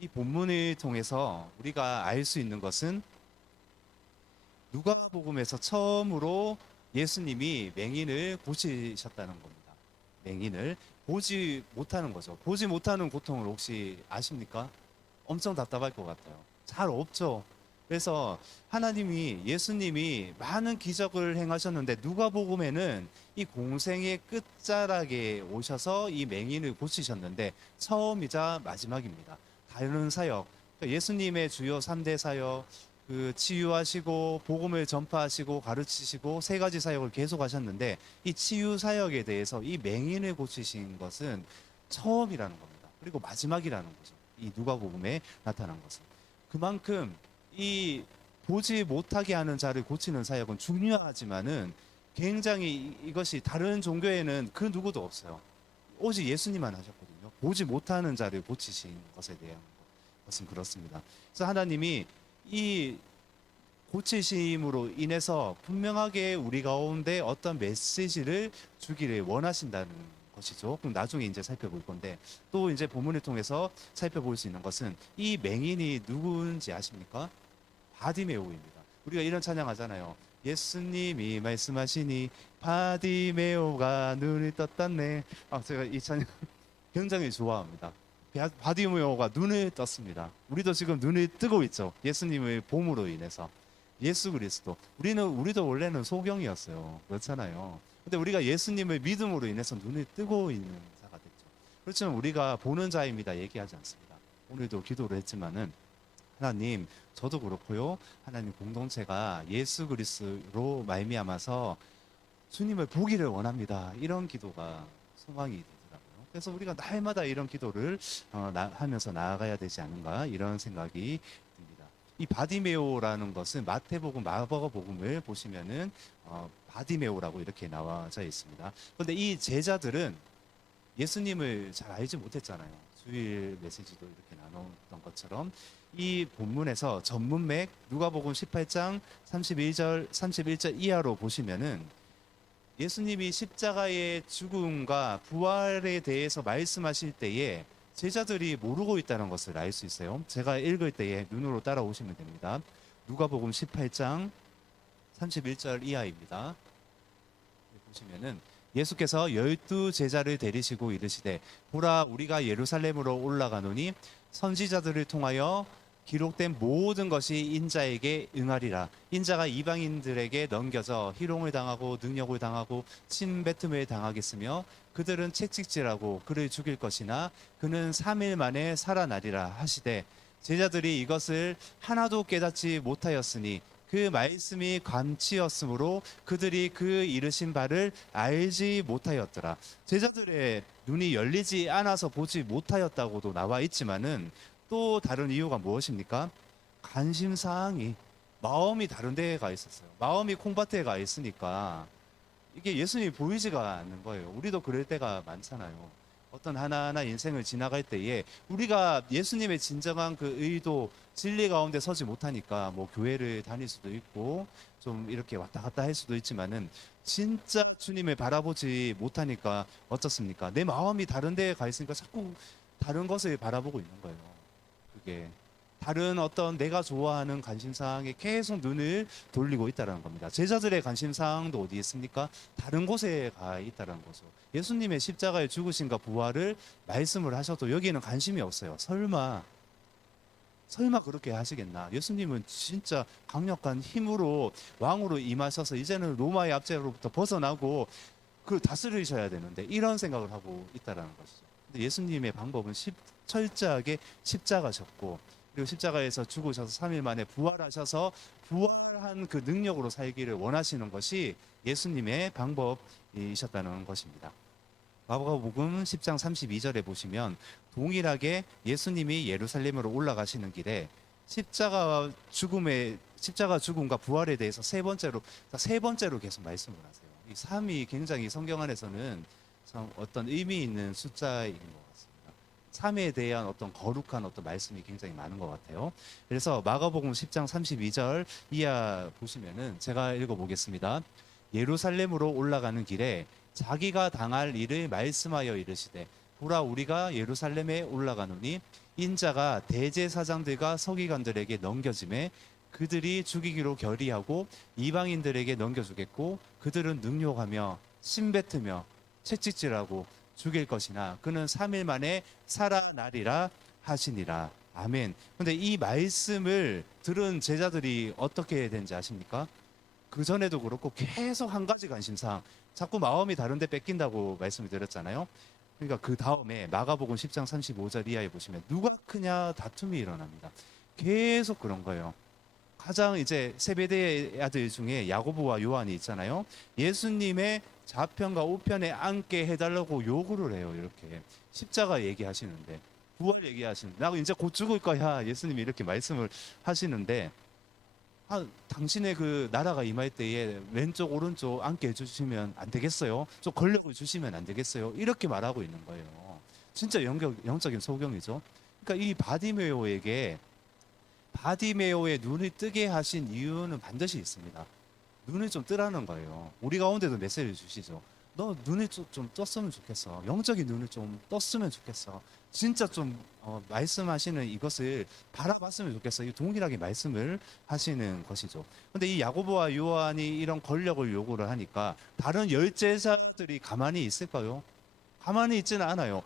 이 본문을 통해서 우리가 알 수 있는 것은 누가복음에서 처음으로 예수님이 맹인을 고치셨다는 겁니다. 맹인을 보지 못하는 거죠. 보지 못하는 고통을 혹시 아십니까? 엄청 답답할 것 같아요. 잘 없죠. 그래서 하나님이 예수님이 많은 기적을 행하셨는데 누가복음에는 이 공생의 끝자락에 오셔서 이 맹인을 고치셨는데 처음이자 마지막입니다. 다른 사역, 그러니까 예수님의 주요 3대 사역, 그 치유하시고 복음을 전파하시고 가르치시고 세 가지 사역을 계속 하셨는데 이 치유 사역에 대해서 이 맹인을 고치신 것은 처음이라는 겁니다. 그리고 마지막이라는 거죠. 이 누가복음에 나타난 것은 그만큼 이 보지 못하게 하는 자를 고치는 사역은 중요하지만은 굉장히 이것이 다른 종교에는 그 누구도 없어요. 오직 예수님만 하셨거든요. 보지 못하는 자를 고치신 것에 대한 것은 그렇습니다. 그래서 하나님이 이 고치심으로 인해서 분명하게 우리 가운데 어떤 메시지를 주기를 원하신다는 것이죠. 그럼 나중에 이제 살펴볼 건데 또 이제 본문을 통해서 살펴볼 수 있는 것은 이 맹인이 누구인지 아십니까? 바디메오입니다. 우리가 이런 찬양하잖아요. 예수님이 말씀하시니 바디메오가 눈을 떴다네. 제가 이 찬양 굉장히 좋아합니다. 바디메오가 눈을 떴습니다. 우리도 지금 눈을 뜨고 있죠. 예수님의 봄으로 인해서. 예수 그리스도. 우리도 원래는 소경이었어요. 그렇잖아요. 근데 우리가 예수님의 믿음으로 인해서 눈을 뜨고 있는 자가 됐죠. 그렇지만 우리가 보는 자입니다. 얘기하지 않습니다. 오늘도 기도를 했지만은 하나님, 저도 그렇고요. 하나님 공동체가 예수 그리스도로 말미암아서 주님을 보기를 원합니다. 이런 기도가 소망이 되더라고요. 그래서 우리가 날마다 이런 기도를 하면서 나아가야 되지 않은가 이런 생각이 듭니다. 이 바디메오라는 것은 마태복음, 마가복음을 보시면은 바디메오라고 이렇게 나와져 있습니다. 그런데 이 제자들은 예수님을 잘 알지 못했잖아요. 주일 메시지도 이렇게 나눴던 것처럼 이 본문에서 전문맥 누가복음 18장 31절 이하로 보시면은 예수님이 십자가의 죽음과 부활에 대해서 말씀하실 때에 제자들이 모르고 있다는 것을 알 수 있어요. 제가 읽을 때에 눈으로 따라오시면 됩니다. 누가복음 18장 31절 이하입니다. 보시면은 예수께서 12제자를 데리시고 이르시되 보라 우리가 예루살렘으로 올라가노니 선지자들을 통하여 기록된 모든 것이 인자에게 응하리라. 인자가 이방인들에게 넘겨져 희롱을 당하고 능력을 당하고 침뱉음을 당하겠으며 그들은 채찍질하고 그를 죽일 것이나 그는 3일 만에 살아나리라 하시되 제자들이 이것을 하나도 깨닫지 못하였으니 그 말씀이 감치였으므로 그들이 그 이르신 바를 알지 못하였더라. 제자들의 눈이 열리지 않아서 보지 못하였다고도 나와 있지만은 또 다른 이유가 무엇입니까? 관심사항이 마음이 다른 데에 가 있었어요. 마음이 콩밭에 가 있으니까 이게 예수님이 보이지가 않는 거예요. 우리도 그럴 때가 많잖아요. 어떤 하나하나 인생을 지나갈 때에 우리가 예수님의 진정한 그 의도, 진리 가운데 서지 못하니까 뭐 교회를 다닐 수도 있고 좀 이렇게 왔다 갔다 할 수도 있지만은 진짜 주님을 바라보지 못하니까 어떻습니까? 내 마음이 다른 데에 가 있으니까 자꾸 다른 것을 바라보고 있는 거예요. 그게 다른 어떤 내가 좋아하는 관심사항에 계속 눈을 돌리고 있다는 겁니다. 제자들의 관심사항도 어디 있습니까? 다른 곳에 가 있다는 거죠. 예수님의 십자가의 죽으심과 부활을 말씀을 하셔도 여기에는 관심이 없어요. 설마 그렇게 하시겠나? 예수님은 진짜 강력한 힘으로 왕으로 임하셔서 이제는 로마의 압제로부터 벗어나고 그걸 다스리셔야 되는데 이런 생각을 하고 있다는 것이죠. 근데 예수님의 방법은 철저하게 십자가셨고 그리고 십자가에서 죽으셔서 3일 만에 부활하셔서 부활한 그 능력으로 살기를 원하시는 것이 예수님의 방법이셨다는 것입니다. 마가복음 10장 32절에 보시면 동일하게 예수님이 예루살렘으로 올라가시는 길에 십자가 죽음과 부활에 대해서 세 번째로 계속 말씀을 하세요. 이 3이 굉장히 성경 안에서는 참 어떤 의미 있는 숫자인 것 같습니다. 3에 대한 어떤 거룩한 어떤 말씀이 굉장히 많은 것 같아요. 그래서 마가복음 10장 32절 이하 보시면은 제가 읽어보겠습니다. 예루살렘으로 올라가는 길에 자기가 당할 일을 말씀하여 이르시되 보라 우리가 예루살렘에 올라가노니 인자가 대제사장들과 서기관들에게 넘겨짐에 그들이 죽이기로 결의하고 이방인들에게 넘겨주겠고 그들은 능욕하며 침뱉으며 채찍질하고 죽일 것이나 그는 3일 만에 살아나리라 하시니라. 아멘. 근데 이 말씀을 들은 제자들이 어떻게 된지 아십니까? 그 전에도 그렇고 계속 한 가지 관심사항, 자꾸 마음이 다른데 뺏긴다고 말씀을 드렸잖아요. 그러니까 그 다음에 마가복음 10장 35절 이하에 보시면 누가 크냐 다툼이 일어납니다. 계속 그런 거예요. 가장 이제 세베대의 아들 중에 야고보와 요한이 있잖아요. 예수님의 좌편과 우편에 앉게 해달라고 요구를 해요. 이렇게 십자가 얘기하시는데, 부활 얘기하시는데, 나 이제 곧 죽을 거야, 예수님이 이렇게 말씀을 하시는데, 당신의 그 나라가 임할 때에 왼쪽 오른쪽 앉게 해주시면 안 되겠어요? 좀 권력을 주시면 안 되겠어요? 이렇게 말하고 있는 거예요. 진짜 영적인 소경이죠. 그러니까 이 바디메오의 눈을 뜨게 하신 이유는 반드시 있습니다. 눈을 좀 뜨라는 거예요. 우리 가운데도 메시지를 주시죠. 너 눈을 좀 떴으면 좋겠어. 영적인 눈을 좀 떴으면 좋겠어. 진짜 좀 말씀하시는 이것을 바라봤으면 좋겠어. 이 동일하게 말씀을 하시는 것이죠. 근데 이 야고보와 요한이 이런 권력을 요구를 하니까 다른 열제자들이 가만히 있을까요? 가만히 있지는 않아요.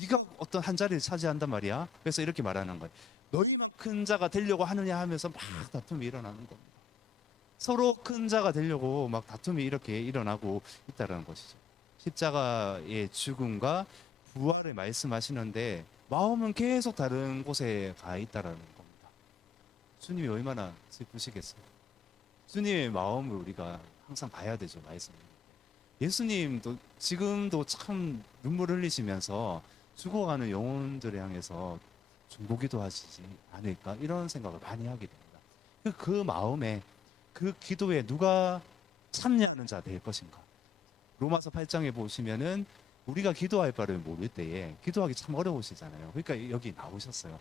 네가 어떤 한 자리를 차지한단 말이야. 그래서 이렇게 말하는 거예요. 너희만 큰 자가 되려고 하느냐 하면서 막 다툼이 일어나는 겁니다. 서로 큰 자가 되려고 막 다툼이 이렇게 일어나고 있다는 것이죠. 십자가의 죽음과 부활을 말씀하시는데 마음은 계속 다른 곳에 가 있다라는 겁니다. 주님이 얼마나 슬프시겠어요. 주님의 마음을 우리가 항상 봐야 되죠. 말씀. 예수님도 지금도 참 눈물 흘리시면서 죽어가는 영혼들을 향해서 중보기도 하시지 않을까 이런 생각을 많이 하게 됩니다. 그 마음에 그 기도에 누가 참여하는 자 될 것인가? 로마서 8장에 보시면은 우리가 기도할 바를 모를 때에 기도하기 참 어려우시잖아요. 그러니까 여기 나오셨어요.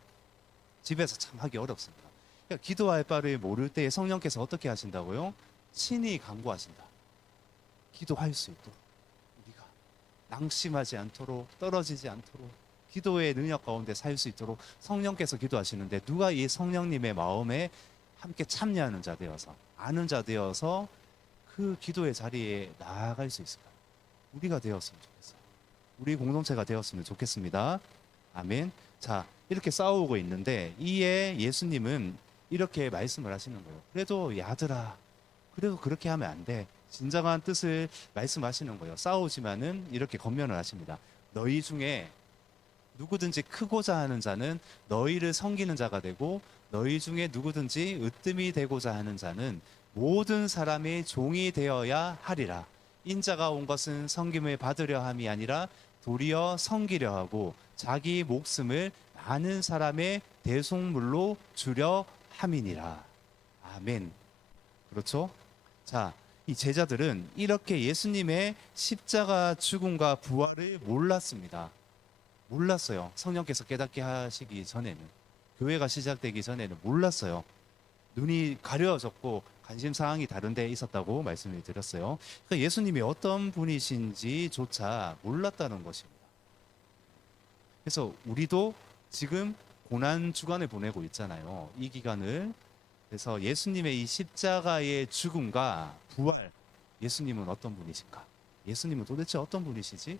집에서 참 하기 어렵습니다. 그러니까 기도할 바를 모를 때에 성령께서 어떻게 하신다고요? 친히 간구하신다. 기도할 수 있도록 우리가 낙심하지 않도록 떨어지지 않도록 기도의 능력 가운데 살 수 있도록 성령께서 기도하시는데 누가 이 성령님의 마음에 함께 참여하는 자 되어서 아는 자 되어서 그 기도의 자리에 나아갈 수 있을까요? 우리가 되었으면 좋겠어요. 우리 공동체가 되었으면 좋겠습니다. 아멘. 자, 이렇게 싸우고 있는데 이에 예수님은 이렇게 말씀을 하시는 거예요. 그래도 야들아, 그래도 그렇게 하면 안 돼. 진정한 뜻을 말씀하시는 거예요. 싸우지만은 이렇게 권면을 하십니다. 너희 중에 누구든지 크고자 하는 자는 너희를 섬기는 자가 되고 너희 중에 누구든지 으뜸이 되고자 하는 자는 모든 사람의 종이 되어야 하리라. 인자가 온 것은 섬김을 받으려 함이 아니라 도리어 섬기려 하고 자기 목숨을 많은 사람의 대속물로 주려 함이니라. 아멘. 그렇죠? 자, 이 제자들은 이렇게 예수님의 십자가 죽음과 부활을 몰랐습니다. 몰랐어요. 성령께서 깨닫게 하시기 전에는, 교회가 시작되기 전에는 몰랐어요. 눈이 가려졌고 관심사항이 다른 데 있었다고 말씀을 드렸어요. 그러니까 예수님이 어떤 분이신지조차 몰랐다는 것입니다. 그래서 우리도 지금 고난 주간을 보내고 있잖아요. 이 기간을. 그래서 예수님의 이 십자가의 죽음과 부활, 예수님은 어떤 분이신가? 예수님은 도대체 어떤 분이시지?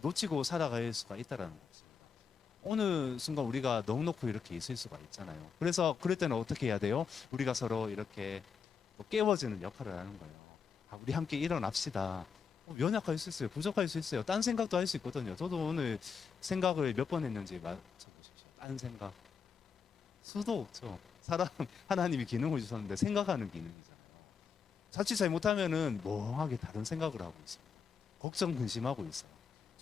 놓치고 살아갈 수가 있다라는 것입니다. 어느 순간 우리가 넋 놓고 이렇게 있을 수가 있잖아요. 그래서 그럴 때는 어떻게 해야 돼요? 우리가 서로 이렇게 깨워주는 역할을 하는 거예요. 우리 함께 일어납시다. 연약할 수 있어요. 부족할 수 있어요. 딴 생각도 할 수 있거든요. 저도 오늘 생각을 몇 번 했는지 맞춰보십시오. 딴 생각. 수도 없죠. 사람 하나님이 기능을 주셨는데 생각하는 기능이잖아요. 자칫 잘못하면은 멍하게 다른 생각을 하고 있습니다. 걱정 근심하고 있어요.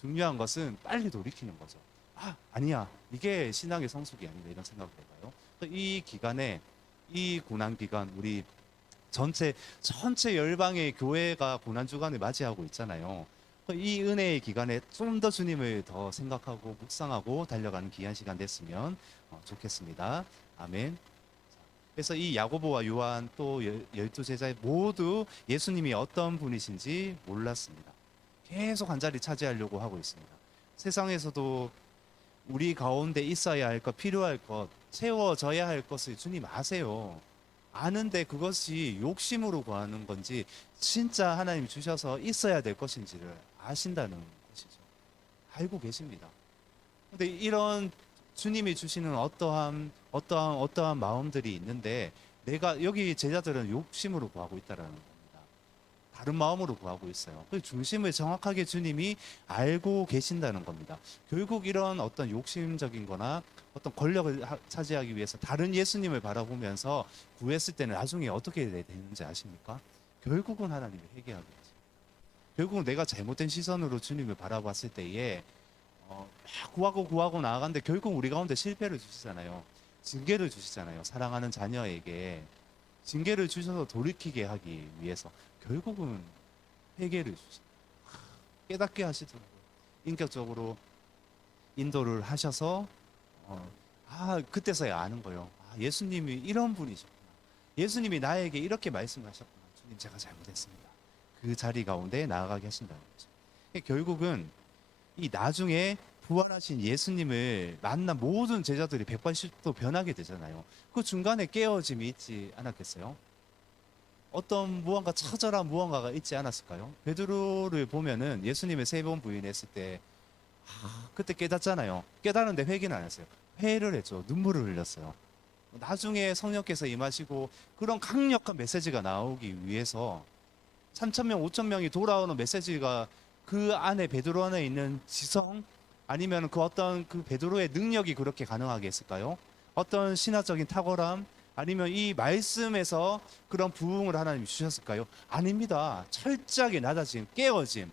중요한 것은 빨리 돌이키는 거죠. 아니야. 이게 신앙의 성숙이 아니다. 이런 생각을 해봐요. 이 기간에, 이 고난 기간, 우리 전체 열방의 교회가 고난 주간을 맞이하고 있잖아요. 이 은혜의 기간에 좀 더 주님을 더 생각하고 묵상하고 달려가는 귀한 시간 됐으면 좋겠습니다. 아멘. 그래서 이 야고보와 요한 또 12제자 모두 예수님이 어떤 분이신지 몰랐습니다. 계속 한 자리 차지하려고 하고 있습니다. 세상에서도 우리 가운데 있어야 할 것, 필요할 것, 채워져야 할 것을 주님 아세요. 아는데 그것이 욕심으로 구하는 건지 진짜 하나님 주셔서 있어야 될 것인지를 아신다는 것이죠. 알고 계십니다. 근데 이런 주님이 주시는 어떠한 마음들이 있는데 내가 여기 제자들은 욕심으로 구하고 있다라는 겁니다. 다른 마음으로 구하고 있어요. 그 중심을 정확하게 주님이 알고 계신다는 겁니다. 결국 이런 어떤 욕심적인 거나 어떤 권력을 차지하기 위해서 다른 예수님을 바라보면서 구했을 때는 나중에 어떻게 되는지 아십니까? 결국은 하나님이 회개하게 되죠. 결국은 내가 잘못된 시선으로 주님을 바라봤을 때에 막 구하고 나아가는데 결국 우리 가운데 실패를 주시잖아요. 징계를 주시잖아요. 사랑하는 자녀에게 징계를 주셔서 돌이키게 하기 위해서 결국은 회개를 주시 깨닫게 하시더라고요. 인격적으로 인도를 하셔서 그때서야 아는 거예요. 예수님이 이런 분이셨구나. 예수님이 나에게 이렇게 말씀하셨구나. 주님 제가 잘못했습니다. 그 자리 가운데 나아가게 하신다는 거죠. 결국은 이 나중에 부활하신 예수님을 만난 모든 제자들이 180도 변하게 되잖아요. 그 중간에 깨어짐이 있지 않았겠어요? 어떤 무언가 처절한 무언가가 있지 않았을까요? 베드로를 보면은 예수님을 3번 부인했을 때 그때 깨닫잖아요. 깨닫는데 회개는 안 했어요. 회를 했죠. 눈물을 흘렸어요. 나중에 성령께서 임하시고 그런 강력한 메시지가 나오기 위해서 3,000명, 5,000명이 돌아오는 메시지가 그 안에 베드로 안에 있는 지성 아니면 그 어떤 그 베드로의 능력이 그렇게 가능하게 했을까요? 어떤 신화적인 탁월함 아니면 이 말씀에서 그런 부흥을 하나님이 주셨을까요? 아닙니다. 철저하게 낮아짐, 깨어짐.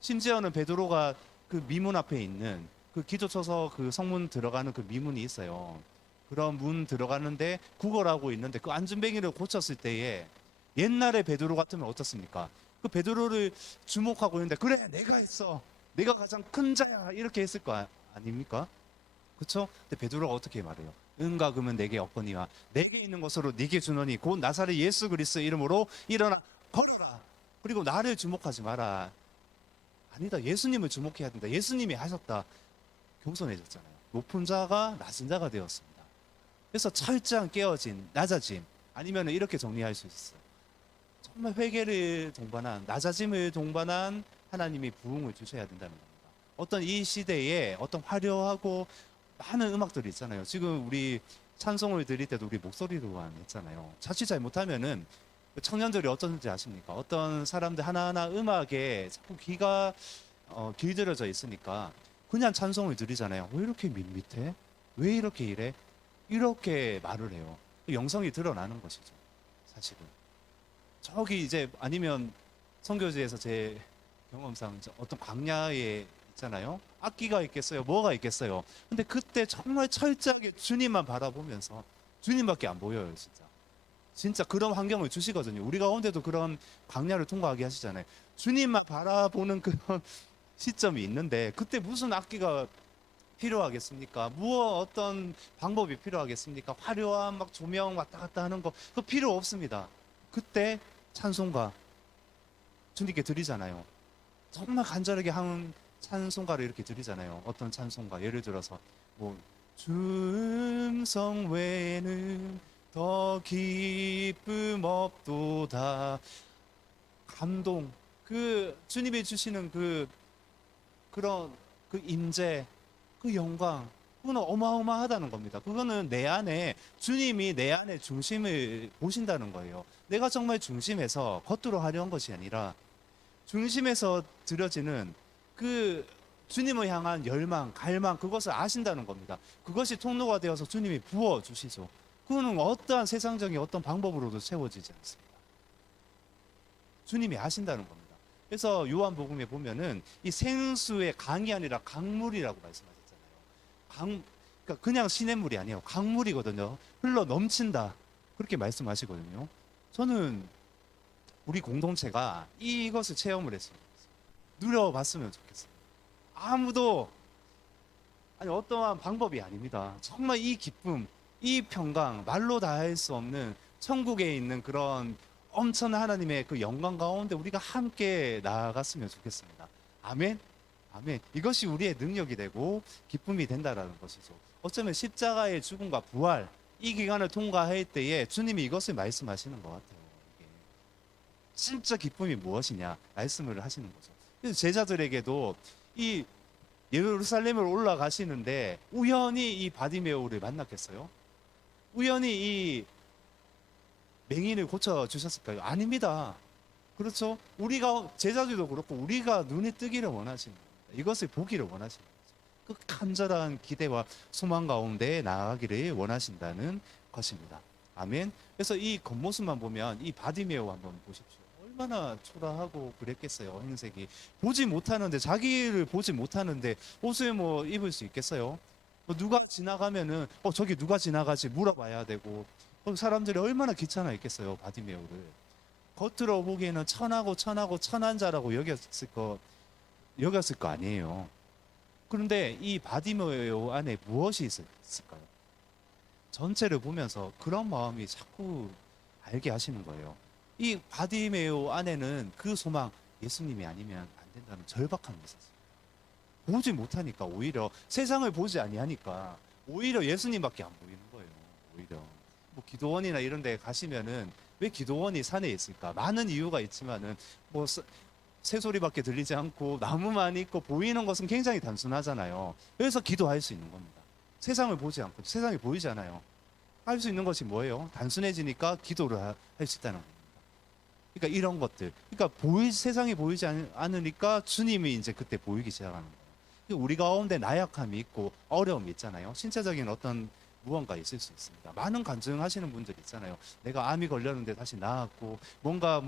심지어는 베드로가 그 미문 앞에 있는 그 기도 쳐서 그 성문 들어가는 그 미문이 있어요. 그런 문 들어가는데 구걸하고 있는데 그 안전뱅이를 고쳤을 때에 옛날에 베드로 같으면 어떻습니까? 그 베드로를 주목하고 있는데 그래 내가 했어. 내가 가장 큰 자야. 이렇게 했을 거 아닙니까? 그렇죠? 근데 베드로가 어떻게 말해요? 은과 금은 내게 없거니와 내게 있는 것으로 네게 주노니 곧 나사렛 예수 그리스도 이름으로 일어나 걸어라. 그리고 나를 주목하지 마라. 아니다. 예수님을 주목해야 된다. 예수님이 하셨다. 겸손해졌잖아요. 높은 자가 낮은 자가 되었습니다. 그래서 철저한 깨어진 낮아짐 아니면 이렇게 정리할 수 있어요. 정말 회개를 동반한 낮아짐을 동반한 하나님이 부흥을 주셔야 된다는 겁니다. 어떤 이 시대에 어떤 화려하고 많은 음악들이 있잖아요. 지금 우리 찬송을 드릴 때도 우리 목소리로만 했잖아요. 자칫 잘못하면은 청년들이 어떤지 아십니까? 어떤 사람들 하나하나 음악에 자꾸 귀가 길들여져 있으니까 그냥 찬송을 드리잖아요. 왜 이렇게 밋밋해? 왜 이렇게 이래? 이렇게 말을 해요. 영성이 드러나는 것이죠. 사실은. 저기 이제 아니면 선교지에서 제 경험상 어떤 광야에 있잖아요. 악기가 있겠어요. 뭐가 있겠어요. 근데 그때 정말 철저하게 주님만 바라보면서 주님밖에 안 보여요. 진짜 그런 환경을 주시거든요. 우리 가운데도 그런 광야를 통과하게 하시잖아요. 주님만 바라보는 그런 시점이 있는데 그때 무슨 악기가 필요하겠습니까? 어떤 방법이 필요하겠습니까? 화려한 막 조명 왔다 갔다 하는 거 그거 필요 없습니다. 그때 찬송가 주님께 드리잖아요. 정말 간절하게 한 찬송가를 이렇게 드리잖아요. 어떤 찬송가 예를 들어서 주 음성 외에는 더 기쁨 없도다. 감동 그 주님이 주시는 그런 그 임재 그 영광 그거는 어마어마하다는 겁니다. 그거는 내 안에 주님이 내 안에 중심을 보신다는 거예요. 내가 정말 중심에서 겉으로 하려는 것이 아니라 중심에서 드려지는 그 주님을 향한 열망, 갈망 그것을 아신다는 겁니다. 그것이 통로가 되어서 주님이 부어 주시죠. 그거는 어떠한 세상적인 어떤 방법으로도 채워지지 않습니다. 주님이 아신다는 겁니다. 그래서 요한복음에 보면은 이 생수의 강이 아니라 강물이라고 말씀하셨잖아요. 그러니까 그냥 시냇물이 아니에요. 강물이거든요. 흘러 넘친다. 그렇게 말씀하시거든요. 저는 우리 공동체가 이것을 체험을 했으면 좋겠어요. 누려봤으면 좋겠어요. 아무도 어떠한 방법이 아닙니다. 정말 이 기쁨, 이 평강, 말로 다 할 수 없는 천국에 있는 그런 엄청난 하나님의 그 영광 가운데 우리가 함께 나아갔으면 좋겠습니다. 아멘. 아멘. 이것이 우리의 능력이 되고 기쁨이 된다라는 것이죠. 어쩌면 십자가의 죽음과 부활 이 기간을 통과할 때에 주님이 이것을 말씀하시는 것 같아요. 이게 진짜 기쁨이 무엇이냐 말씀을 하시는 거죠. 그래서 제자들에게도 이 예루살렘을 올라가시는데 우연히 이 바디메오를 만났겠어요? 우연히 이 맹인을 고쳐 주셨을까요? 아닙니다. 그렇죠? 우리가 제자들도 그렇고 우리가 눈이 뜨기를 원하시는 겁니다. 이것을 보기를 원하시는 거죠. 그 간절한 기대와 소망 가운데 나아가기를 원하신다는 것입니다. 아멘. 그래서 이 겉모습만 보면 이 바디메오 한번 보십시오. 얼마나 초라하고 그랬겠어요. 행색이 보지 못하는데 자기를 보지 못하는데 옷을 뭐 입을 수 있겠어요? 뭐 누가 지나가면은 저기 누가 지나가지 물어봐야 되고 사람들이 얼마나 귀찮아 있겠어요. 바디메오를 겉으로 보기에는 천하고 천한 자라고 여겼을 거 아니에요. 그런데 이 바디메오 안에 무엇이 있을까요? 전체를 보면서 그런 마음이 자꾸 알게 하시는 거예요. 이 바디메오 안에는 그 소망 예수님이 아니면 안 된다는 절박함이 있었어요. 보지 못하니까 오히려 세상을 보지 아니하니까 오히려 예수님밖에 안 보이는 거예요. 오히려 뭐 기도원이나 이런 데 가시면은 왜 기도원이 산에 있을까? 많은 이유가 있지만은 뭐 새소리밖에 들리지 않고 나무만 있고 보이는 것은 굉장히 단순하잖아요. 그래서 기도할 수 있는 겁니다. 세상을 보지 않고 세상이 보이지 않아요. 할 수 있는 것이 뭐예요? 단순해지니까 기도를 할 수 있다는 겁니다. 그러니까 이런 것들, 그러니까 세상이 보이지 않으니까 주님이 이제 그때 보이기 시작하는 거예요. 우리 가운데 나약함이 있고 어려움이 있잖아요. 신체적인 어떤 무언가 있을 수 있습니다. 많은 간증하시는 분들 있잖아요. 내가 암이 걸렸는데 다시 나았고 뭔가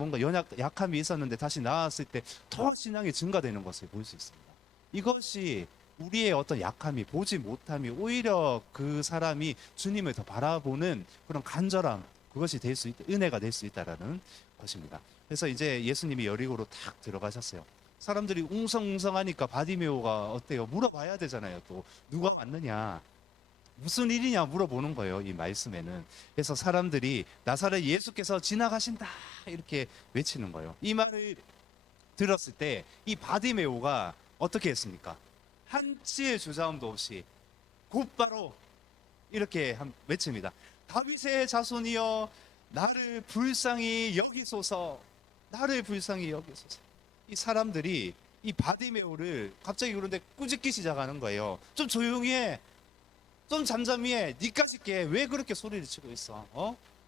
약함이 있었는데 다시 나았을 때 더 신앙이 증가되는 것을 볼 수 있습니다. 이것이 우리의 어떤 약함이 보지 못함이 오히려 그 사람이 주님을 더 바라보는 그런 간절함 그것이 은혜가 될 수 있다라는 것입니다. 그래서 이제 예수님이 여리고로 탁 들어가셨어요. 사람들이 웅성웅성하니까 바디메오가 어때요? 물어봐야 되잖아요. 또 누가 왔느냐? 무슨 일이냐 물어보는 거예요. 이 말씀에는. 그래서 사람들이 나사렛 예수께서 지나가신다 이렇게 외치는 거예요. 이 말을 들었을 때 이 바디메오가 어떻게 했습니까? 한치의 주저함도 없이 곧바로 이렇게 외칩니다. 다윗의 자손이여 나를 불쌍히 여기소서. 나를 불쌍히 여기소서. 이 사람들이 이 바디메오를 갑자기 그런데 꾸짖기 시작하는 거예요. 좀 조용히 해. 좀 잠잠히 해. 니까짓 게 왜 그렇게 소리를 치고 있어?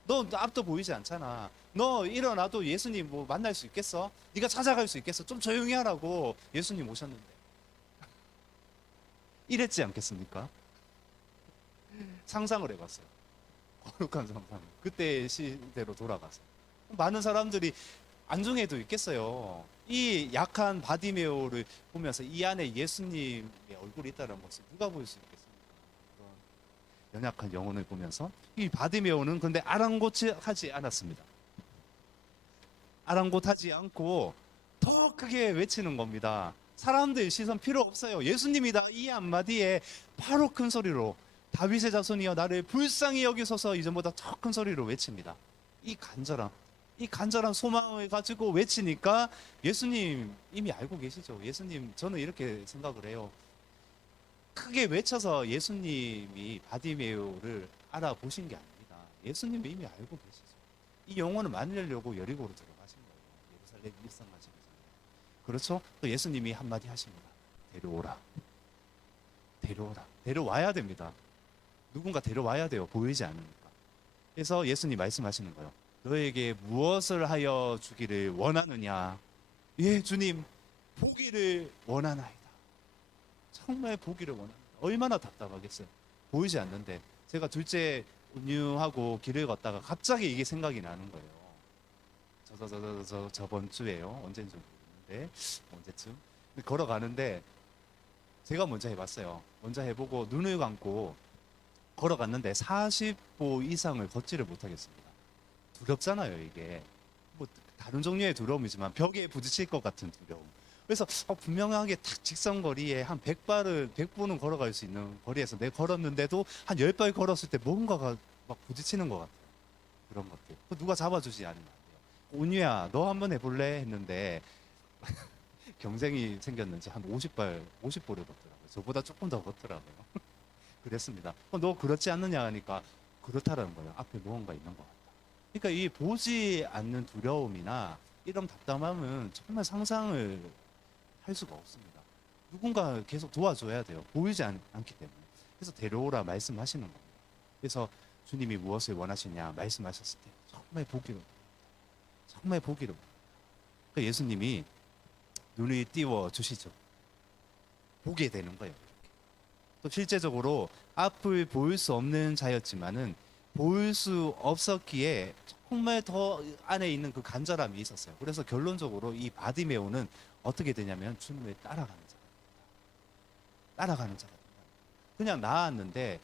너 앞도 보이지 않잖아. 너 일어나도 예수님 뭐 만날 수 있겠어? 네가 찾아갈 수 있겠어? 좀 조용히 하라고 예수님 오셨는데. 이랬지 않겠습니까? 상상을 해봤어요. 거룩한 상상. 그때 시대로 돌아가서 많은 사람들이 안중에도 있겠어요. 이 약한 바디메오를 보면서 이 안에 예수님의 얼굴이 있다는 것을 누가 볼 수 있겠습니까? 연약한 영혼을 보면서 이 바디메오는 근데 아랑곳하지 않았습니다. 아랑곳하지 않고 더 크게 외치는 겁니다. 사람들 시선 필요 없어요. 예수님이다 이 한마디에 바로 큰 소리로 다윗의 자손이여 나를 불쌍히 여기소서 이전보다 더 큰 소리로 외칩니다. 이 간절한 소망을 가지고 외치니까 예수님 이미 알고 계시죠. 예수님 저는 이렇게 생각을 해요. 크게 외쳐서 예수님이 바디메오를 알아보신 게 아닙니다. 예수님이 이미 알고 계시죠. 이 영혼을 만나려고 여리고로 들어가신 거예요. 예루살렘 일상하시면서. 그렇죠? 또 예수님이 한마디 하십니다. 데려오라. 데려와야 됩니다. 누군가 데려와야 돼요. 보이지 않으니까. 그래서 예수님 말씀하시는 거예요. 너에게 무엇을 하여 주기를 원하느냐? 예, 주님, 보기를 원하나이다. 정말 보기를 원합니다. 얼마나 답답하겠어요. 보이지 않는데. 제가 둘째 운유하고 길을 걷다가 갑자기 이게 생각이 나는 거예요. 저번 주에요. 언제인지 모르겠는데 언제쯤 걸어가는데 제가 먼저 해봤어요. 먼저 해보고 눈을 감고 걸어갔는데 40보 이상을 걷지를 못하겠습니다. 두렵잖아요, 이게. 뭐 다른 종류의 두려움이지만 벽에 부딪힐 것 같은 두려움. 그래서 분명하게 탁 직선거리에 한 100보는 걸어갈 수 있는 거리에서 내가 걸었는데도 한 10발 걸었을 때 뭔가가 막 부딪히는 것 같아요. 그런 것들. 누가 잡아주지 않으면 안 돼요. 온유야, 너 한번 해볼래? 했는데 경쟁이 생겼는지 한 50볼을 걷더라고요. 저보다 조금 더 걷더라고요. 그랬습니다. 너 그렇지 않느냐 하니까 그렇다라는 거예요. 앞에 무언가 있는 것 같다. 그러니까 이 보지 않는 두려움이나 이런 답답함은 정말 상상을 할 수가 없습니다. 누군가 계속 도와줘야 돼요. 보이지 않기 때문에. 그래서 데려오라 말씀하시는 겁니다. 그래서 주님이 무엇을 원하시냐 말씀하셨을 때 정말 보기로, 정말 보기로. 그러니까 예수님이 눈을 띄워 주시죠. 보게 되는 거예요. 또 실제적으로 앞을 보일 수 없는 자였지만은 보일 수 없었기에 정말 더 안에 있는 그 간절함이 있었어요. 그래서 결론적으로 이 바디메오는 어떻게 되냐면 주님을 따라가는 자. 따라가는 자가 됩니다. 그냥 나았는데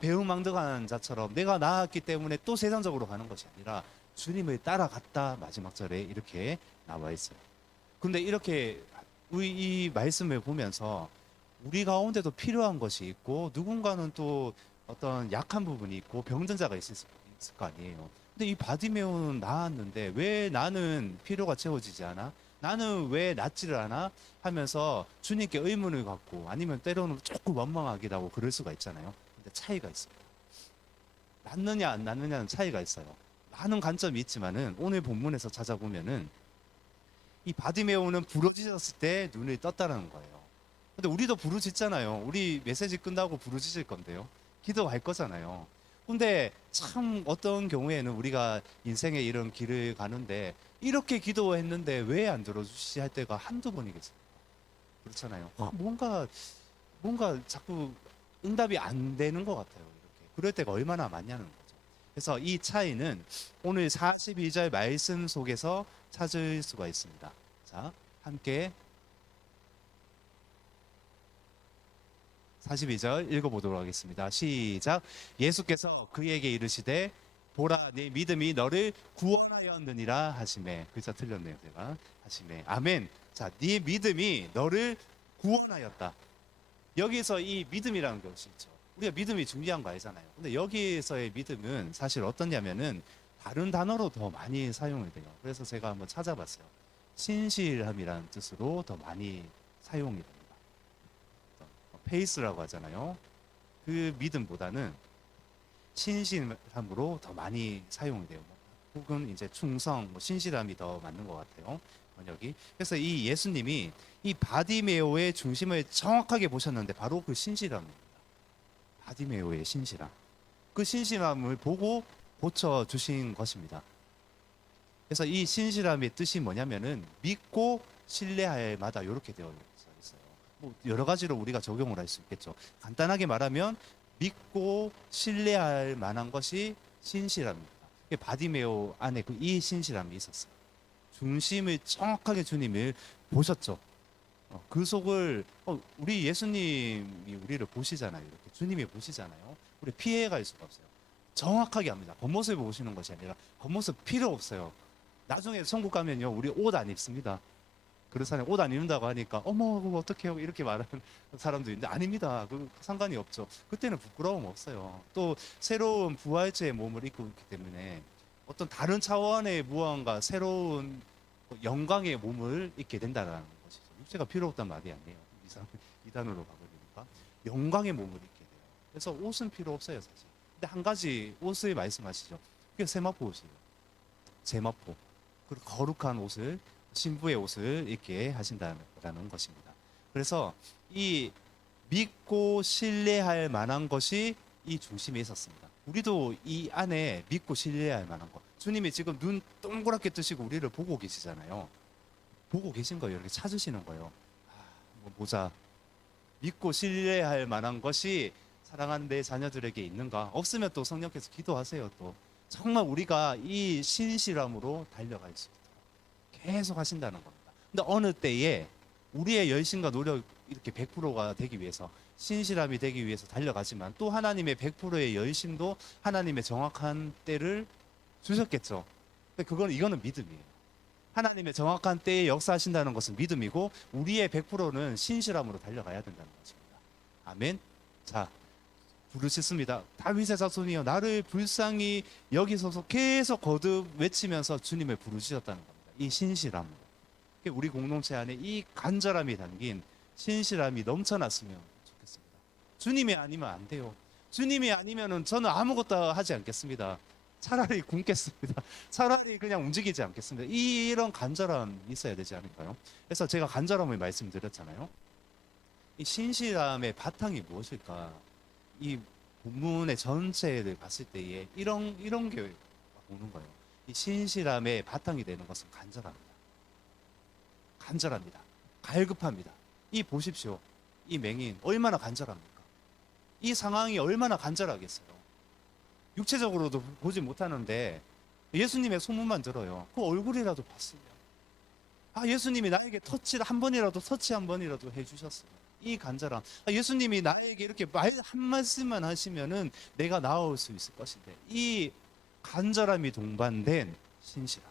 배은망덕한 자처럼 내가 나았기 때문에 또 세상적으로 가는 것이 아니라 주님을 따라갔다. 마지막 절에 이렇게 나와 있어요. 근데 이렇게 이 말씀을 보면서 우리 가운데도 필요한 것이 있고 누군가는 또 어떤 약한 부분이 있고 병든 자가 있을 거 아니에요. 근데 이 바디메오는 나았는데 왜 나는 필요가 채워지지 않아? 나는 왜 낫지를 않아? 하면서 주님께 의문을 갖고 아니면 때로는 조금 원망하기도 하고 그럴 수가 있잖아요. 근데 차이가 있습니다. 낫느냐 안 낫느냐는 차이가 있어요. 많은 관점이 있지만은 오늘 본문에서 찾아보면은 이 바디메오는 부러지셨을 때 눈을 떴다는 거예요. 근데 우리도 부르짖잖아요. 우리 메시지 끝나고 부르짖을 건데요. 기도할 거잖아요. 근데 참 어떤 경우에는 우리가 인생의 이런 길을 가는데 이렇게 기도했는데 왜 안 들어주시지 할 때가 한두 번이겠어요. 그렇잖아요. 뭔가 자꾸 응답이 안 되는 것 같아요. 이렇게. 그럴 때가 얼마나 많냐는 거죠. 그래서 이 차이는 오늘 42절 말씀 속에서 찾을 수가 있습니다. 자, 함께 42절 읽어보도록 하겠습니다. 시작. 예수께서 그에게 이르시되 보라 네 믿음이 너를 구원하였느니라 하시매. 글자 틀렸네요 제가. 하시매. 아멘. 자, 네 믿음이 너를 구원하였다. 여기서 이 믿음이라는 것이 있죠. 우리가 믿음이 중요한 거 알잖아요. 근데 여기서의 믿음은 사실 어떠냐면은 다른 단어로 더 많이 사용이 돼요. 그래서 제가 한번 찾아봤어요. 신실함이라는 뜻으로 더 많이 사용이 됩니다. 페이스라고 하잖아요. 그 믿음보다는 신실함으로 더 많이 사용이 돼요. 혹은 이제 충성, 신실함이 더 맞는 것 같아요. 번역이. 그래서 이 예수님이 이 바디메오의 중심을 정확하게 보셨는데 바로 그 신실함입니다. 바디메오의 신실함. 그 신실함을 보고 고쳐 주신 것입니다. 그래서 이 신실함의 뜻이 뭐냐면은 믿고 신뢰할 마다 이렇게 되어 있어요. 뭐 여러 가지로 우리가 적용을 할 수 있겠죠. 간단하게 말하면 믿고 신뢰할 만한 것이 신실함입니다. 바디메오 안에 그 이 신실함이 있었어요. 중심을 정확하게 주님을 보셨죠. 그 속을 우리 예수님이 우리를 보시잖아요. 이렇게 주님이 보시잖아요. 우리 피해갈 수가 없어요. 정확하게 합니다. 겉모습을 보시는 것이 아니라 겉모습 필요 없어요. 나중에 천국 가면요, 우리 옷 안 입습니다. 그런 사람이 옷 안 입는다고 하니까 어머 그거 어떡해요 이렇게 말하는 사람도 있는데 아닙니다. 그 상관이 없죠. 그때는 부끄러움 없어요. 또 새로운 부활체의 몸을 입고 있기 때문에 어떤 다른 차원의 무언가 새로운 영광의 몸을 입게 된다는 것이죠. 육체가 필요 없단 말이 아니에요. 이단으로 가버리니까 영광의 몸을 입게 돼요. 그래서 옷은 필요 없어요 사실. 근데 한 가지 옷을 말씀하시죠. 그게 세마포 옷이에요. 세마포. 그리고 거룩한 옷을 신부의 옷을 입게 하신다는 것입니다. 그래서 이 믿고 신뢰할 만한 것이 이 중심에 있었습니다. 우리도 이 안에 믿고 신뢰할 만한 것. 주님이 지금 눈 동그랗게 뜨시고 우리를 보고 계시잖아요. 보고 계신 거예요. 이렇게 찾으시는 거예요. 보자. 믿고 신뢰할 만한 것이 사랑하는 내 자녀들에게 있는가? 없으면 또 성령께서 기도하세요. 또 정말 우리가 이 신실함으로 달려갈 수 있도록 계속 하신다는 겁니다. 근데 어느 때에 우리의 열심과 노력 이렇게 100%가 되기 위해서 신실함이 되기 위해서 달려가지만 또 하나님의 100%의 열심도 하나님의 정확한 때를 주셨겠죠. 근데 이거는 믿음이에요. 하나님의 정확한 때에 역사하신다는 것은 믿음이고 우리의 100%는 신실함으로 달려가야 된다는 것입니다. 아멘. 자, 부르셨습니다. 다윗의 자손이여 나를 불쌍히 여기소서 계속 거듭 외치면서 주님을 부르셨다는 겁니다. 이 신실함으로. 우리 공동체 안에 이 간절함이 담긴 신실함이 넘쳐났으면 좋겠습니다. 주님이 아니면 안 돼요. 주님이 아니면은 저는 아무것도 하지 않겠습니다. 차라리 굶겠습니다. 차라리 그냥 움직이지 않겠습니다. 이런 간절함이 있어야 되지 않을까요? 그래서 제가 간절함을 말씀드렸잖아요. 이 신실함의 바탕이 무엇일까? 이 본문의 전체를 봤을 때에 이런 게 오는 거예요. 이 신실함의 바탕이 되는 것은 간절합니다. 간절합니다. 갈급합니다. 이 보십시오. 이 맹인 얼마나 간절합니까? 이 상황이 얼마나 간절하겠어요. 육체적으로도 보지 못하는데 예수님의 소문만 들어요. 그 얼굴이라도 봤으면, 예수님이 나에게 한 번이라도 터치 한 번이라도 해주셨어요. 이 간절함. 예수님이 나에게 이렇게 말 한 말씀만 하시면은 내가 나올 수 있을 것인데, 이 간절함이 동반된 신실함.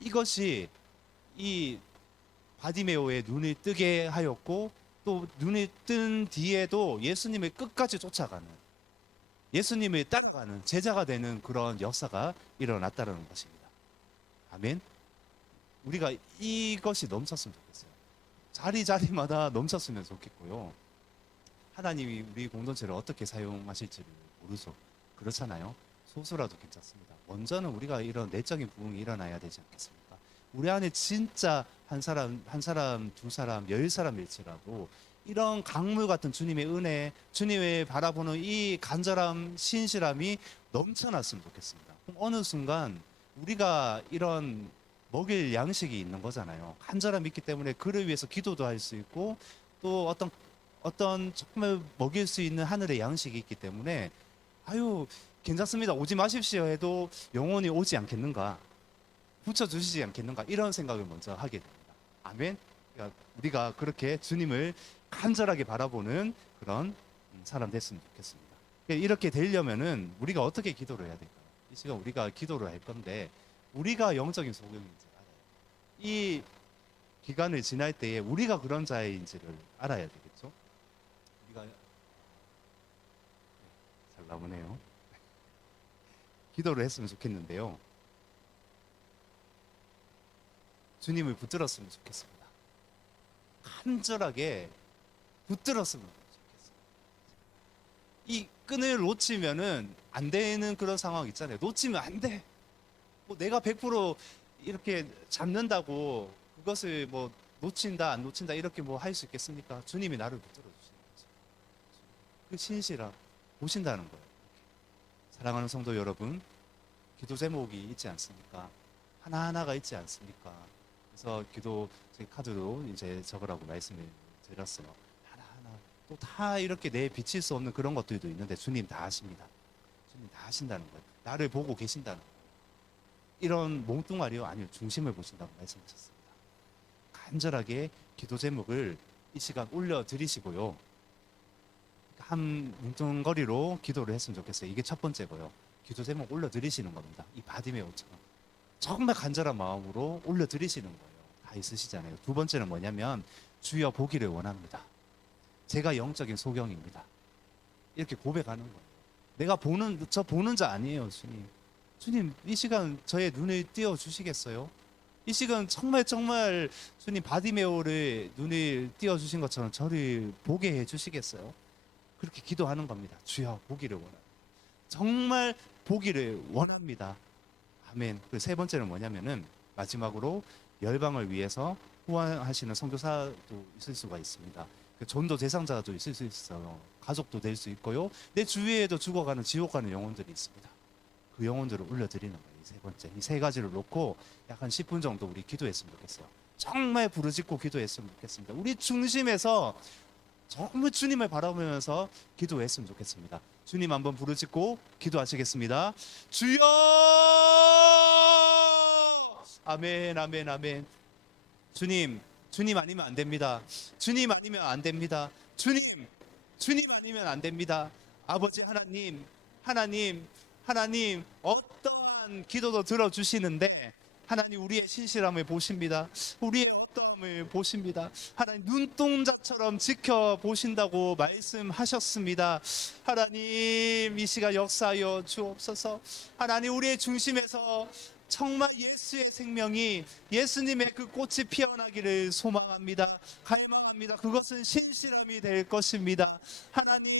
이것이 이 바디메오의 눈을 뜨게 하였고, 또 눈이 뜬 뒤에도 예수님을 끝까지 쫓아가는, 예수님을 따라가는 제자가 되는 그런 역사가 일어났다는 것입니다. 아멘. 우리가 이것이 넘쳤으면 좋겠어요. 자리자리마다 넘쳤으면 좋겠고요. 하나님이 우리 공동체를 어떻게 사용하실지를 모르죠. 그렇잖아요. 소수라도 괜찮습니다. 먼저는 우리가 이런 내적인 부흥이 일어나야 되지 않겠습니까? 우리 안에 진짜 한 사람, 두 사람, 10사람일지라도 이런 강물 같은 주님의 은혜, 주님을 바라보는 이 간절함, 신실함이 넘쳐났으면 좋겠습니다. 그럼 어느 순간 우리가 이런 먹일 양식이 있는 거잖아요. 간절함이 있기 때문에 그를 위해서 기도도 할 수 있고, 또 어떤 정말 먹일 수 있는 하늘의 양식이 있기 때문에 괜찮습니다. 오지 마십시오 해도 영원히 오지 않겠는가, 붙여주시지 않겠는가, 이런 생각을 먼저 하게 됩니다. 아멘. 그러니까 우리가 그렇게 주님을 간절하게 바라보는 그런 사람 됐으면 좋겠습니다. 이렇게 되려면은 우리가 어떻게 기도를 해야 될까요? 이 시간 우리가 기도를 할 건데, 우리가 영적인 소경인지 알아요. 이 기간을 지날 때에 우리가 그런 자인지를 알아야 되겠죠. 우리가 잘 나오네요. 기도를 했으면 좋겠는데요. 주님을 붙들었으면 좋겠습니다. 간절하게 붙들었으면 좋겠어요. 이 끈을 놓치면은 안 되는 그런 상황 있잖아요. 놓치면 안 돼. 뭐 내가 100% 이렇게 잡는다고 그것을 뭐 놓친다 안 놓친다 이렇게 뭐 할 수 있겠습니까? 주님이 나를 붙들어 주시는 거죠. 그 신실함 보신다는 거예요. 사랑하는 성도 여러분, 기도 제목이 있지 않습니까? 하나하나가 있지 않습니까? 그래서 기도 카드로 이제 적으라고 말씀을 드렸어요. 하나하나 또 다 이렇게 내 비칠 수 없는 그런 것들도 있는데 주님 다 아십니다. 주님 다 아신다는 거예요. 나를 보고 계신다는 거예요. 이런 몽뚱아리요? 아니요. 중심을 보신다고 말씀하셨습니다. 간절하게 기도 제목을 이 시간 올려드리시고요. 한 뭉뚱거리로 기도를 했으면 좋겠어요. 이게 첫 번째고요. 기도 제목 올려드리시는 겁니다. 이 바디메오처럼 정말 간절한 마음으로 올려드리시는 거예요. 다 있으시잖아요. 두 번째는 뭐냐면, 주여 보기를 원합니다. 제가 영적인 소경입니다. 이렇게 고백하는 거예요. 내가 저 보는 자 아니에요, 주님. 주님, 이 시간 저의 눈을 띄워 주시겠어요? 이 시간 정말 주님 바디메오를 눈을 띄워 주신 것처럼 저를 보게 해 주시겠어요? 그렇게 기도하는 겁니다. 주여 보기를 원합니다. 정말 보기를 원합니다. 아멘. 그리고 세 번째는 뭐냐면은, 마지막으로 열방을 위해서 후원하시는 선교사도 있을 수가 있습니다. 전도 대상자도 있을 수 있어요. 가족도 될 수 있고요. 내 주위에도 죽어가는 지옥 가는 영혼들이 있습니다. 그 영혼들을 올려드리는 거예요. 이 세 번째, 이 세 가지를 놓고 약 한 10분 정도 우리 기도했으면 좋겠어요. 정말 부르짖고 기도했으면 좋겠습니다. 우리 중심에서 정말 주님을 바라보면서 기도했으면 좋겠습니다. 주님 한번 부르짖고 기도하시겠습니다. 주여! 아멘, 아멘, 아멘. 주님 아니면 안 됩니다. 주님 아니면 안 됩니다. 주님 아니면 안 됩니다. 아버지 하나님, 어떠한 기도도 들어주시는데, 하나님 우리의 신실함을 보십니다. 우리의 어떠함을 보십니다. 하나님 눈동자처럼 지켜보신다고 말씀하셨습니다. 하나님 이 시간 역사하여 주옵소서. 하나님 우리의 중심에서 정말 예수의 생명이, 예수님의 그 꽃이 피어나기를 소망합니다. 갈망합니다. 그것은 신실함이 될 것입니다. 하나님,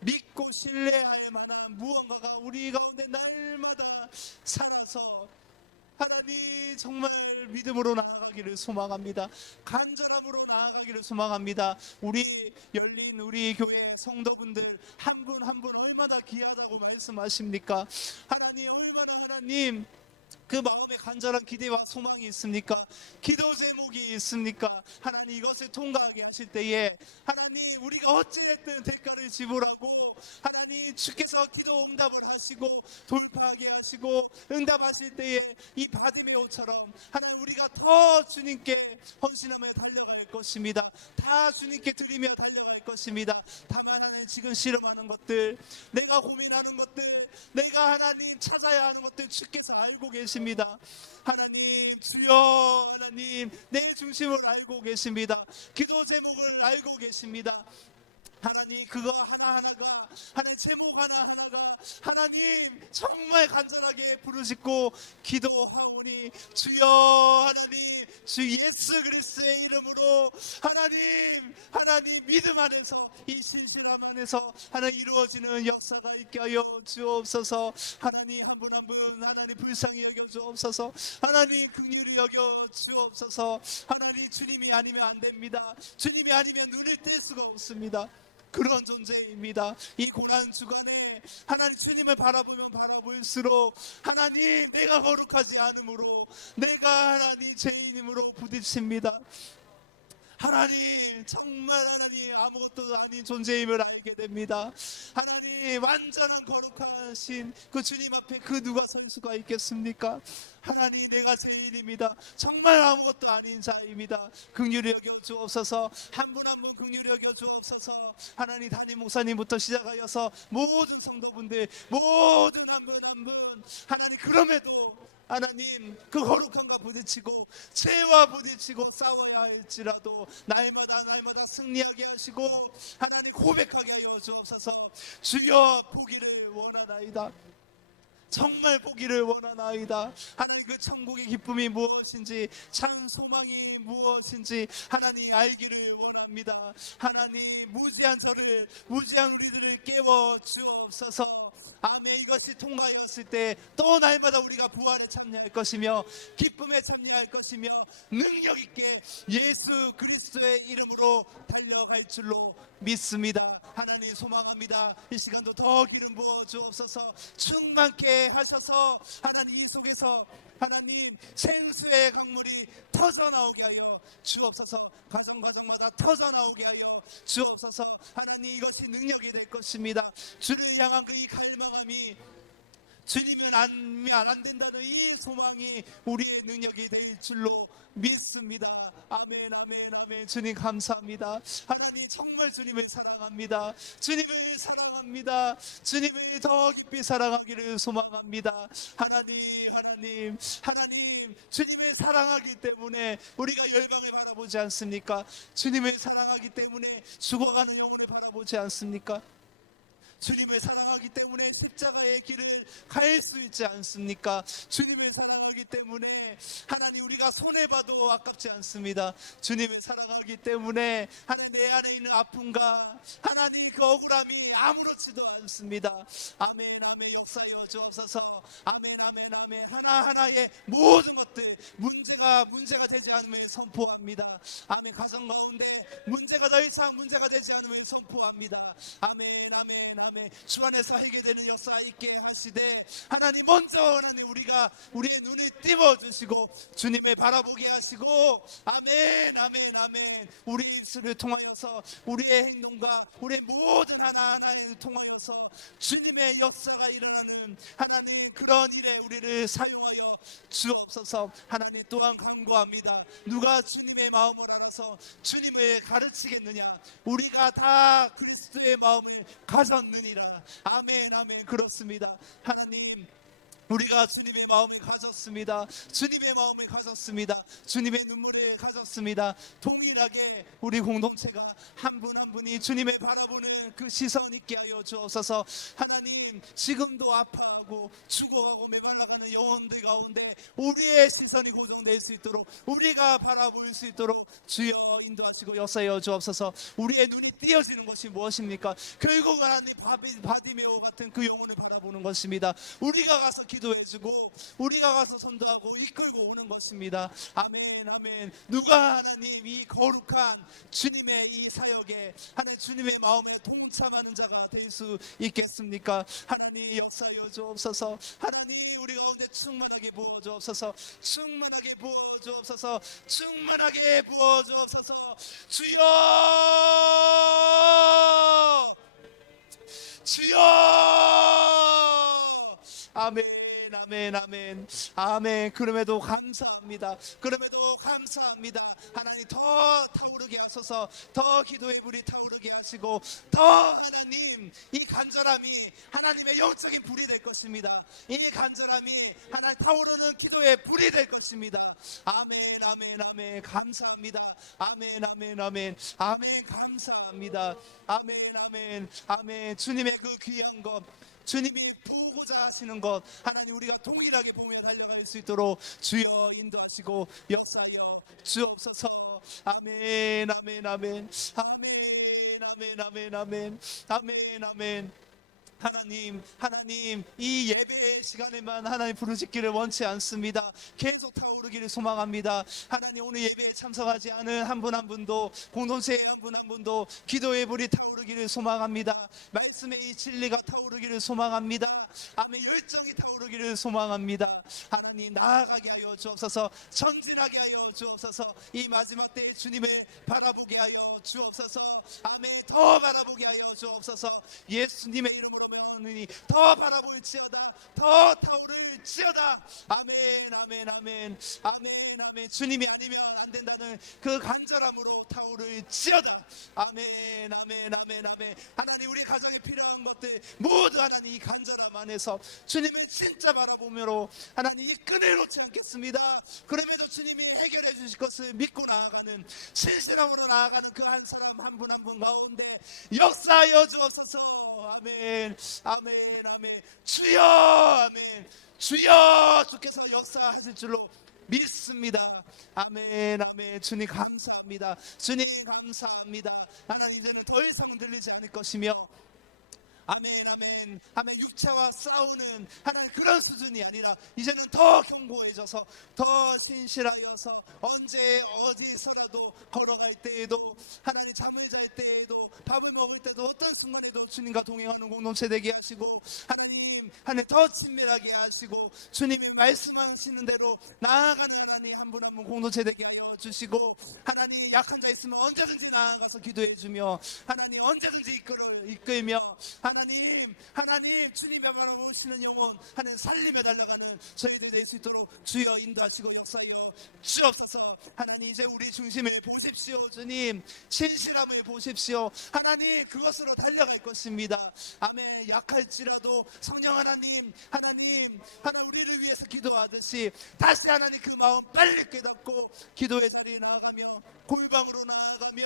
믿고 신뢰할 만한 무언가가 우리 가운데 날마다 살아서 하나님 정말 믿음으로 나아가기를 소망합니다. 간절함으로 나아가기를 소망합니다. 우리 열린 우리 교회 성도분들 한 분 한 분 얼마나 귀하다고 말씀하십니까? 하나님, 얼마나 하나님 그 마음에 간절한 기대와 소망이 있습니까? 기도 제목이 있습니까? 하나님, 이것을 통과하게 하실 때에 하나님, 우리가 어찌됐든 대가를 지불하고 하나님 주께서 기도 응답을 하시고 돌파하게 하시고 응답하실 때에 이 바디메오처럼 하나님, 우리가 더 주님께 헌신하며 달려갈 것입니다. 다 주님께 드리며 달려갈 것입니다. 다만 하나님, 지금 실험하는 것들, 내가 고민하는 것들, 내가 하나님 찾아야 하는 것들 주께서 알고 계십니다. 하나님, 주여, 하나님 내 중심을 알고 계십니다. 기도 제목을 알고 계십니다. 하나님, 그거 하나하나가, 하나님 제목 하나하나가 하나님 정말 간절하게 부르짖고 기도하오니 주여, 하나님 주 예수 그리스도의 이름으로 하나님 믿음 안에서, 이 신실함 안에서 하나님 이루어지는 역사가 있게 하여 주옵소서. 하나님, 한 분 한 분 하나님 불쌍히 여겨 주옵소서. 하나님 긍휼히 여겨 주옵소서. 하나님, 주님이 아니면 안 됩니다. 주님이 아니면 눈을 뗄 수가 없습니다. 그런 존재입니다. 이 고난 주간에 하나님 주님을 바라보면 바라볼수록 하나님, 내가 거룩하지 않으므로, 내가 하나님 죄인임으로 부딪힙니다. 하나님, 정말 하나님 아무것도 아닌 존재임을 알게 됩니다. 하나님, 완전한 거룩하신 그 주님 앞에 그 누가 설 수가 있겠습니까? 하나님, 내가 죄인입니다. 정말 아무것도 아닌 자입니다. 긍휼히 여겨 주옵소서. 한 분 한 분 긍휼히 여겨 주옵소서. 하나님, 담임 목사님부터 시작하여서 모든 성도분들, 모든 한 분 한 분, 하나님, 그럼에도 하나님 그 거룩함과 부딪히고 죄와 부딪히고 싸워야 할지라도 날마다 승리하게 하시고 하나님 고백하게 하여 주옵소서. 주여, 보기를 원하나이다. 정말 보기를 원하나이다. 하나님, 그 천국의 기쁨이 무엇인지, 참 소망이 무엇인지 하나님 알기를 원합니다. 하나님, 무지한 저를, 무지한 우리들을 깨워 주옵소서. 아멘. 이것이 통과하였을 때 또 날마다 우리가 부활에 참여할 것이며 기쁨에 참여할 것이며 능력 있게 예수 그리스도의 이름으로 달려갈 줄로 믿습니다. 하나님, 소망합니다. 이 시간도 더 기름 부어 주옵소서. 충만케 하셔서 하나님, 이 속에서 하나님 생수의 강물이 터져 나오게 하여 주옵소서. 가정마다 터져 나오게 하여 주옵소서. 하나님, 이것이 능력이 될 것입니다. 주를 향한 그 이 갈망함이, 주님은 안 된다는 이 소망이 우리의 능력이 될 줄로 믿습니다. 아멘, 아멘, 아멘. 주님 감사합니다. 하나님, 정말 주님을 사랑합니다. 주님을 사랑합니다. 주님을 더 깊이 사랑하기를 소망합니다. 하나님, 주님을 사랑하기 때문에 우리가 열방을 바라보지 않습니까? 주님을 사랑하기 때문에 죽어가는 영혼을 바라보지 않습니까? 주님을 사랑하기 때문에 십자가의 길을 갈 수 있지 않습니까? 주님을 사랑하기 때문에 하나님, 우리가 손해봐도 아깝지 않습니다. 주님을 사랑하기 때문에 하나님, 내 안에 있는 아픔과 하나님 그 억울함이 아무렇지도 않습니다. 아멘, 아멘. 역사여 주옵소서. 아멘, 아멘, 아멘. 하나하나의 모든 것들 문제가 되지 않음을 선포합니다. 아멘. 가정 가운데 문제가 더 이상 문제가 되지 않음을 선포합니다. 아멘, 아멘, 아멘. 주 안에서 해결되는 역사 있게 하시되 하나님, 먼저 하나님 우리의 눈을 띄워주시고 주님을 바라보게 하시고 아멘, 아멘, 아멘. 우리 입술을 통하여서, 우리의 행동과 우리의 모든 하나하나를 통하여서 주님의 역사가 일어나는 하나님, 그런 일에 우리를 사용하여 주옵소서. 하나님, 또한 간구합니다. 누가 주님의 마음을 알아서 주님을 가르치겠느냐? 우리가 다 그리스도의 마음을 가졌느니라. 아멘, 아멘. 그렇습니다. 하나님, 우리가 주님의 마음을 가졌습니다. 주님의 마음을 가졌습니다. 주님의 눈물을 가졌습니다. 동일하게 우리 공동체가 한 분 한 분이 주님을 바라보는 그 시선 있게 하여 주옵소서. 하나님, 지금도 아파하고 죽어가고 메말라가는 영혼들 가운데 우리의 시선이 고정될 수 있도록, 우리가 바라볼 수 있도록 주여 인도하시고 역사하여 주옵소서. 우리의 눈이 띄어지는 것이 무엇입니까? 결국 하나님 바디메오 같은 그 영혼을 바라보는 것입니다. 우리가 가서 기도해주고 우리가 가서 선도하고 이끌고 오는 것입니다. 아멘, 아멘. 누가 하나님 이 거룩한 주님의 이 사역에 하나님 주님의 마음에 동참하는 자가 될 수 있겠습니까? 하나님 역사하여 주옵소서. 하나님 우리 가운데 충만하게 부어 주옵소서. 충만하게 부어 주옵소서. 충만하게 부어 주옵소서. 주여, 주여. 아멘, 아멘, 아멘, 아멘. 그럼에도 감사합니다. 그럼에도 감사합니다. 하나님 더 타오르게 하소서. 더 기도의 불이 타오르게 하시고, 더 하나님 이 간절함이 하나님의 영적인 불이 될 것입니다. 이 간절함이 하나님 타오르는 기도의 불이 될 것입니다. 아멘, 아멘, 아멘. 감사합니다. 아멘, 아멘, 아멘, 아멘. 감사합니다. 아멘, 아멘, 아멘. 주님의 그 귀한 것, 주님이 보고자 하시는 것, 하나님 우리가 동일하게 보며 달려갈 수 있도록 주여 인도하시고 역사하여 주옵소서. 아멘, 아멘, 아멘, 아멘, 아멘, 아멘, 아멘, 아멘, 아멘. 하나님, 하나님 이 예배의 시간에만 하나님 부르짖기를 원치 않습니다. 계속 타오르기를 소망합니다. 하나님 오늘 예배에 참석하지 않은 한 분 한 분도, 공동체의 한 분 한 분도 기도의 불이 타오르기를 소망합니다. 말씀의 이 진리가 타오르기를 소망합니다. 아멘. 열정이 타오르기를 소망합니다. 하나님 나아가게 하여 주옵소서. 전진하게 하여 주옵소서. 이 마지막 때에 주님을 바라보게 하여 주옵소서. 아멘. 더 바라보게 하여 주옵소서. 예수님의 이름으로 명하노니 더 바라볼지어다. 더 타오를지어다. 아멘, 아멘, 아멘, 아멘, 아멘. 주님이 아니면 안 된다는 그 간절함으로 타오를지어다. 아멘, 아멘, 아멘, 아멘. 하나님 우리 가정에 필요한 것들 모두 하나님 이 간절함 안에서 주님을 진짜 바라보므로 하나님 이 끈을 놓지 않겠습니다. 그럼에도 주님이 해결해 주실 것을 믿고 나아가는, 신실함으로 나아가는 그 한 사람 한 분 한 분 가운데 역사하여 주옵소서. 아멘, 아멘, 아멘. 주여, 아멘. 주여, 주께서 역사하실 줄로 믿습니다. 아멘, 아멘. 주님 감사합니다. 주님 감사합니다. 하나님 이제는 더 이상 들리지 않을 것이며, 아멘, 아멘, 아멘. 육체와 싸우는 하나님 그런 수준이 아니라 이제는 더 견고해져서, 더 신실하여서 언제 어디서라도 걸어갈 때에도, 하나님 잠을 잘 때에도, 밥을 먹을 때도, 어떤 순간에도 주님과 동행하는 공동체 되게 하시고, 하나님 더 친밀하게 하시고, 주님이 말씀하시는 대로 나아가는 하나님 한 분 한 분 공동체 되게 하여 주시고, 하나님 약한 자 있으면 언제든지 나아가서 기도해 주며, 하나님 언제든지 이끌며, 하나님 주님의 바라보시는 영혼 하나님 살림에 달려가는 저희들 될 수 있도록 주여 인도하시고 역사하여 주옵소서. 하나님 이제 우리 중심을 보십시오. 주님 신실함을 보십시오. 하나님 그것으로 달려갈 것입니다. 아멘. 약할지라도 성령 하나님 우리를 위해서 기도하듯이 다시 하나님 그 마음 빨리 깨닫고 기도의 자리에 나아가며, 골방으로 나아가며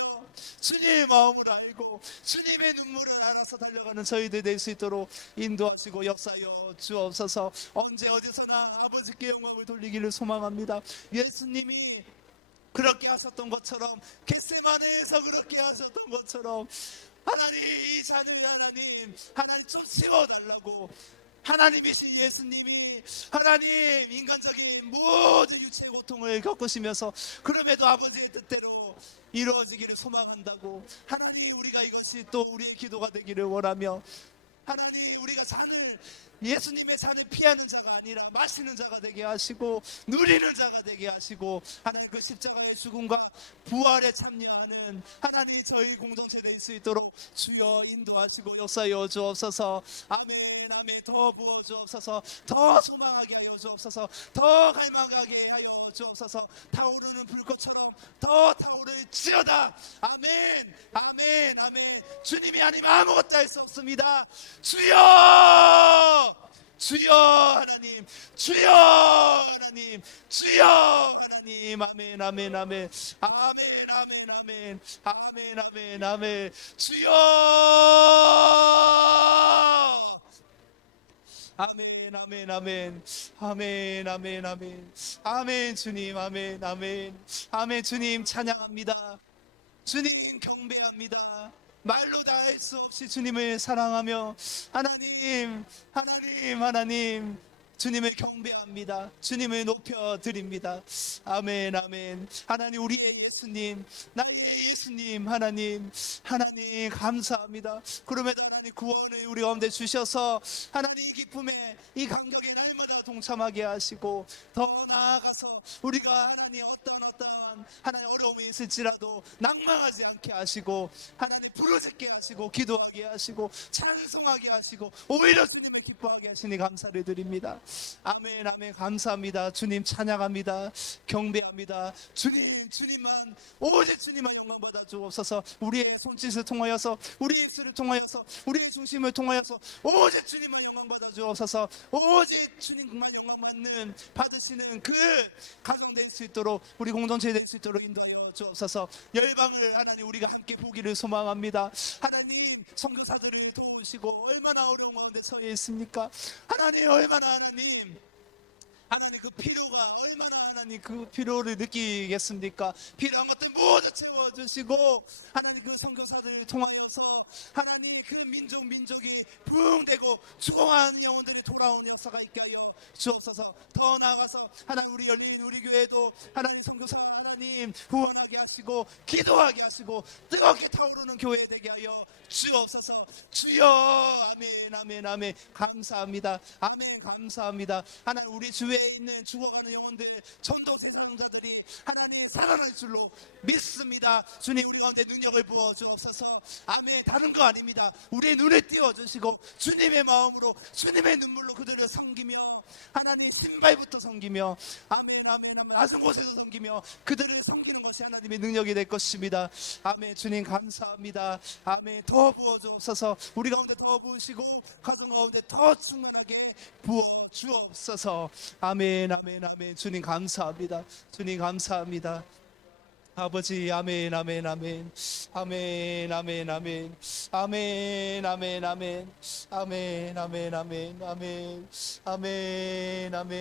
주님의 마음을 알고 주님의 눈물을 알아서 달려가는 저희들 될 수 있도록 인도하시고 역사하여 주옵소서. 언제 어디서나 아버지께 영광을 돌리기를 소망합니다. 예수님이 그렇게 하셨던 것처럼, 겟세마네에서 그렇게 하셨던 것처럼, 하나님 이 잔을 하나님 좀 치워달라고, 하나님이신 예수님이 하나님 인간적인 모든 유체의 고통을 겪으시면서 그럼에도 아버지의 뜻대로 이루어지기를 소망한다고, 하나님 우리가 이것이 또 우리의 기도가 되기를 원하며, 하나님 우리가 예수님의 잔을 피하는 자가 아니라 마시는 자가 되게 하시고 누리는 자가 되게 하시고, 하나님 그 십자가의 죽음과 부활에 참여하는 하나님 저희 공동체 될 수 있도록 주여 인도하시고 역사하여 주옵소서. 아멘, 아멘. 더 부어 주옵소서. 더 소망하게 하여 주옵소서. 더 갈망하게 하여 주옵소서. 타오르는 불꽃처럼 더 타오를지어다. 아멘, 아멘, 아멘. 주님이 아니면 아무것도 할 수 없습니다. 주여, 주여 하나님, 주여 하나님, 주여 하나님. 아멘 아멘 아멘 아멘 아멘 아멘 아멘 아멘 아멘. 주여 아멘 아멘 아멘 아멘 아멘 아멘 아멘. 주님 아멘 아멘 아멘. 주님 찬양합니다. 주님 경배합니다. 말로 다 할 수 없이 주님을 사랑하며 하나님 하나님 하나님 주님을 경배합니다. 주님을 높여드립니다. 아멘 아멘. 하나님 우리의 예수님, 나의 예수님, 하나님 하나님 감사합니다. 그럼에도 하나님 구원을 우리 가운데 주셔서 하나님 이 기쁨에 이 감격에 날마다 동참하게 하시고 더 나아가서 우리가 하나님 어떠한 하나님 어려움이 있을지라도 낭망하지 않게 하시고 하나님 부르짖게 하시고 기도하게 하시고 찬송하게 하시고 오히려 주님을 기뻐하게 하시니 감사를 드립니다. 아멘 아멘. 감사합니다. 주님 찬양합니다. 경배합니다. 주님만 오직 주님만 영광 받아 주옵소서. 우리의 손짓을 통하여서 우리의 입술을 통하여서 우리의 중심을 통하여서 오직 주님만 영광 받아 주옵소서. 오직 주님만 영광 받으시는 그 가정 될 수 있도록 우리 공동체 될 수 있도록 인도하여 주옵소서. 열방을 하나님 우리가 함께 보기를 소망합니다. 하나님 선교사들을 도우시고 얼마나 어려운 가운데 서 있습니까? 하나님 얼마나 하나님 그 필요가 얼마나 하나님 그 필요를 느끼겠습니까? 필요한 것들 모두 채워주시고 하나님 그 선교사들을 통하여서 하나님 그 민족이 부흥되고 죽어가는 영혼들이 돌아오는 역사가 있게 하여 주옵소서. 더 나아가서 하나님 우리 열린 우리 교회도 하나님 선교사 하나님 후원하게 하시고 기도하게 하시고 뜨겁게 타오르는 교회 되게 하여 주옵소서. 주여 아멘 아멘 아멘. 감사합니다. 아멘 감사합니다. 하나님 우리 주위에 있는 죽어가는 영혼들 전도 대사동자들이 하나님 살아날 줄로 믿습니다. 주님 우리 가운데 능력을 부어 주옵소서. 아멘. 다른 거 아닙니다. 우리의 눈을 띄워주시고 주님의 마음으로 주님의 눈물로 그들을 섬기며 하나님 신발부터 섬기며 아멘 아멘 아멘 낮은 곳에서 섬기며 그들을 섬기는 것이 하나님의 능력이 될 것입니다. 아멘. 주님 감사합니다. 아멘. 더 부어주옵소서. 우리 가운데 더 부으시고 가정 가운데 더 충만하게 부어 주옵소서. 아멘 아멘 아멘. 주님 감사합니다. 주님 감사합니다. 아버지 아멘 아멘 아멘 아멘 아멘 아멘 아멘 아멘 아멘 아멘 아멘 아멘 아멘 아멘 아멘.